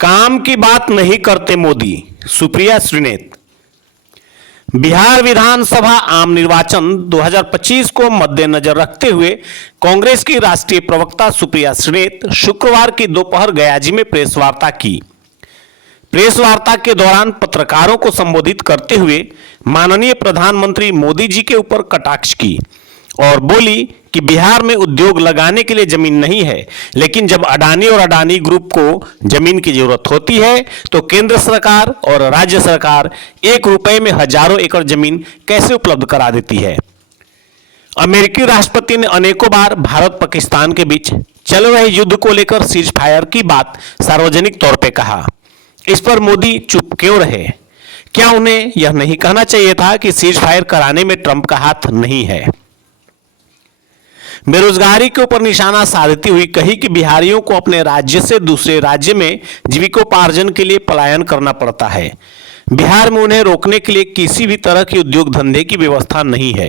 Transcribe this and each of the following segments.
काम की बात नहीं करते मोदी, सुप्रिया श्रीनेत। बिहार विधानसभा आम निर्वाचन 2025 को मद्देनजर रखते हुए कांग्रेस की राष्ट्रीय प्रवक्ता सुप्रिया श्रीनेत शुक्रवार की दोपहर गयाजी में प्रेस वार्ता की। प्रेस वार्ता के दौरान पत्रकारों को संबोधित करते हुए माननीय प्रधानमंत्री मोदी जी के ऊपर कटाक्ष की और बोली कि बिहार में उद्योग लगाने के लिए जमीन नहीं है, लेकिन जब अडानी और अडानी ग्रुप को जमीन की जरूरत होती है तो केंद्र सरकार और राज्य सरकार 1 रुपए में हजारों एकड़ जमीन कैसे उपलब्ध करा देती है। अमेरिकी राष्ट्रपति ने अनेकों बार भारत पाकिस्तान के बीच चल रहे युद्ध को लेकर सीज फायर की बात सार्वजनिक तौर पर कहा। इस पर मोदी चुप क्यों रहे? क्या उन्हें यह नहीं कहना चाहिए था कि सीज फायर कराने में ट्रंप का हाथ नहीं है? बेरोजगारी के ऊपर निशाना साधती हुई कही कि बिहारियों को अपने राज्य से दूसरे राज्य में जीविकोपार्जन के लिए पलायन करना पड़ता है। बिहार में उन्हें रोकने के लिए किसी भी तरह की उद्योग धंधे की व्यवस्था नहीं है।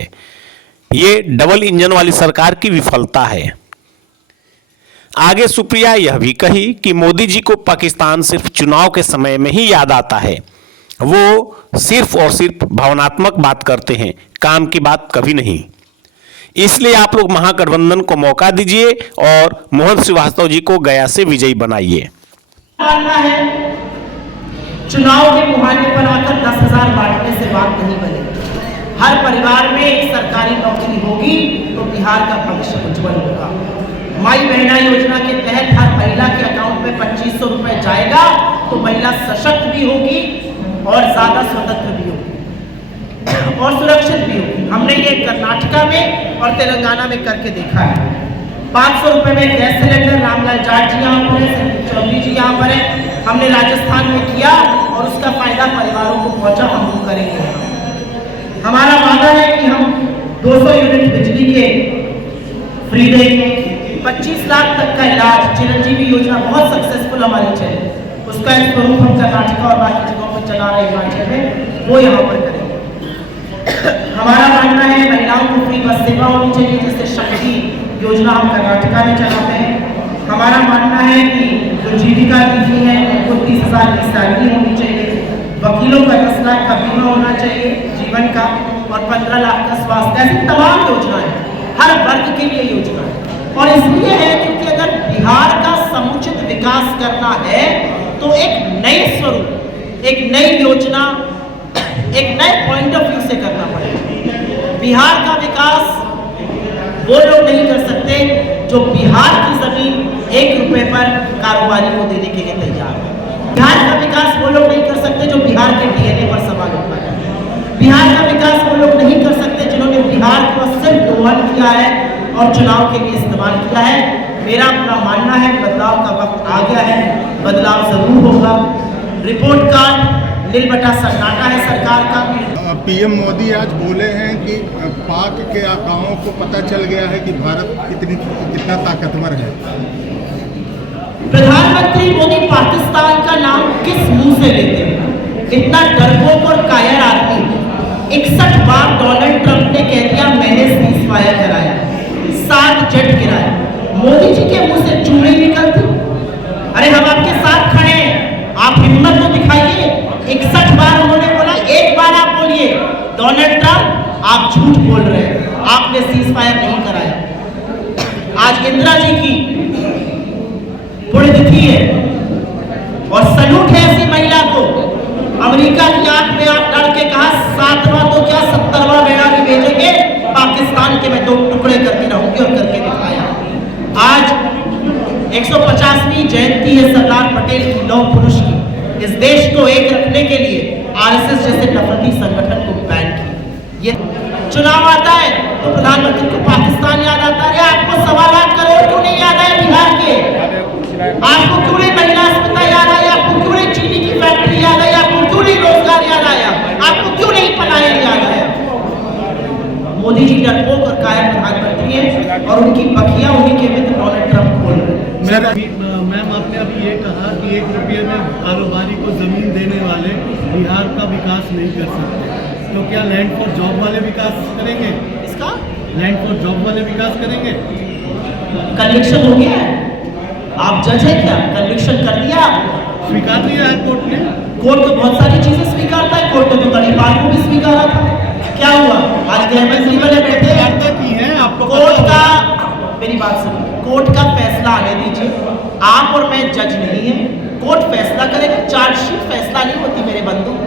ये डबल इंजन वाली सरकार की विफलता है। आगे सुप्रिया यह भी कही कि मोदी जी को पाकिस्तान सिर्फ चुनाव के समय में ही याद आता है। वो सिर्फ और सिर्फ भावनात्मक बात करते हैं, काम की बात कभी नहीं। इसलिए आप लोग महागठबंधन को मौका दीजिए और मोहन श्रीवास्तव जी को गया से विजयी बनाइए। चुनाव के मुहाने पर आकर 10,000 बांटने से बात नहीं बनेगी। हर परिवार में एक सरकारी नौकरी होगी तो बिहार का भविष्य उज्जवल होगा। माई बहना योजना के तहत हर महिला के अकाउंट में 2500 रुपए जाएगा तो महिला सशक्त भी होगी और ज्यादा स्वतंत्र भी होगी और सुरक्षित भी होगी। हमने ये कर्नाटका में और तेलंगाना में करके देखा है। 500 रुपए में गैस सिलेंडर, रामलाल जाट जी यहाँ पर है, चौधरी जी यहाँ पर है, हमने राजस्थान में किया और उसका फायदा परिवारों को पहुंचा। हम करेंगे। हमारा वादा है कि हम 200 यूनिट बिजली के फ्री देंगे। 25 लाख तक का इलाज, चिरंजीवी योजना बहुत सक्सेसफुल हमारी चली, उसका एक स्वरूप हम कर्नाटका और बाकी जगहों पर चला रहे हिमाचल में, वो यहाँ पर करेंगे। हमारा मानना है महिलाओं को फ्री बस सेवा होनी चाहिए, जैसे शक्ति योजना हम कर्नाटका में चलाते हैं। हमारा मानना है कि जो जीविका दीदी है उनको 30,000 की सैलरी होनी चाहिए। वकीलों का 10 लाख का बीमा होना चाहिए जीवन का और 15 लाख का स्वास्थ्य। ऐसी तमाम योजनाएं हर वर्ग के लिए योजना है। और इसलिए है क्योंकि अगर बिहार का समुचित विकास करना है तो एक नए स्वरूप, एक नई योजना, एक नए पॉइंट ऑफ व्यू से करना पड़ेगा। बिहार का विकास वो लोग नहीं कर सकते जो बिहार की जमीन 1 रुपए पर कारोबारी को देने के लिए तैयार है। बिहार का विकास वो लोग नहीं कर सकते जो बिहार के डीएनए पर सवाल उठाते हैं। बिहार का विकास वो लोग नहीं कर सकते जिन्होंने बिहार को सिर्फ दोहन किया है और चुनाव के लिए इस्तेमाल किया है। मेरा अपना मानना है बदलाव का वक्त आ गया है, बदलाव जरूर होगा। रिपोर्ट कार्ड नीलबटा सन्नाटा है सरकार का। पीएम मोदी आज बोले हैं कि पाक के आकाओं को पता चल गया है कि भारत कितना ताकतवर है। प्रधानमंत्री मोदी पाकिस्तान का नाम किस मुंह से लेते हैं? इतना डरपोक और कायर आदमी। 61 बार डोनाल्ड ट्रंप ने कह दिया मैंने सीज फायर कराया, 7 जेट गिराया। मोदी जी के मुंह से चूड़ी निकलती। अरे हम आपके साथ खड़े हैं, आप हिम्मत तो दिखाइए। 61 बार उन्होंने बोला, एक बार आप बोलिए डोनाल्ड ट्रंप आप झूठ बोल रहे हैं, आपने सीज फायर नहीं कराया। आज इंदिरा जी की पुण्यतिथि है और सलूट है ऐसी महिला को। अमेरिका की आंख में आप डर के कहा 7वां तो क्या 70वां बेड़ा भी भेजेंगे पाकिस्तान के, मैं 2 टुकड़े करके रहूंगी और करके दिखाया। आज 150वीं जयंती है सरदार पटेल की, लौह पुरुष की। इस देश को एक रखने के लिए आरएसएस जैसे नफरती संगठन को बैन किया। ये चुनाव आता है तो प्रधानमंत्री को पाकिस्तान याद आता है। आपको 1.25 करोड़ क्यों नहीं याद आया बिहार के? आपको क्यों नहीं महिला अस्पताल याद आया? आपको क्यों नहीं चीनी की फैक्ट्री याद आई? आपको क्यों नहीं रोजगार याद आया? आपको क्यों नहीं पलायन याद आया? मोदी जी डरपोक और कायर प्रधानमंत्री हैं और उनकी बखिया उन्हीं के मित्र डोनाल्ड ट्रंप खोल रहे हैं। मैम आपने अभी ये कहा कि 1 रुपये में कारोबारी को जमीन देने वाले बिहार का विकास नहीं कर सकते, तो क्या लैंड फॉर जॉब वाले विकास करेंगे? इसका लैंड फॉर जॉब वाले विकास करेंगे? कन्विक्शन हो गया है। आप जज है क्या? कन्विक्शन कर दिया आपने? स्वीकार लिया है कोर्ट ने। कोर्ट तो बहुत सारी चीजें स्वीकारता है। कोर्ट ने तो तड़ीपार को भी स्वीकारा था। क्या हुआ? आज गृह मंत्री बने बैठे वार्ता की है आपको कोर्ट का, मेरी बात सुनिए, कोर्ट का फैसला आने दीजिए। आप और मैं जज नहीं है, कोर्ट फैसला करेगा। चार्जशीट फैसला नहीं होती मेरे बंधु।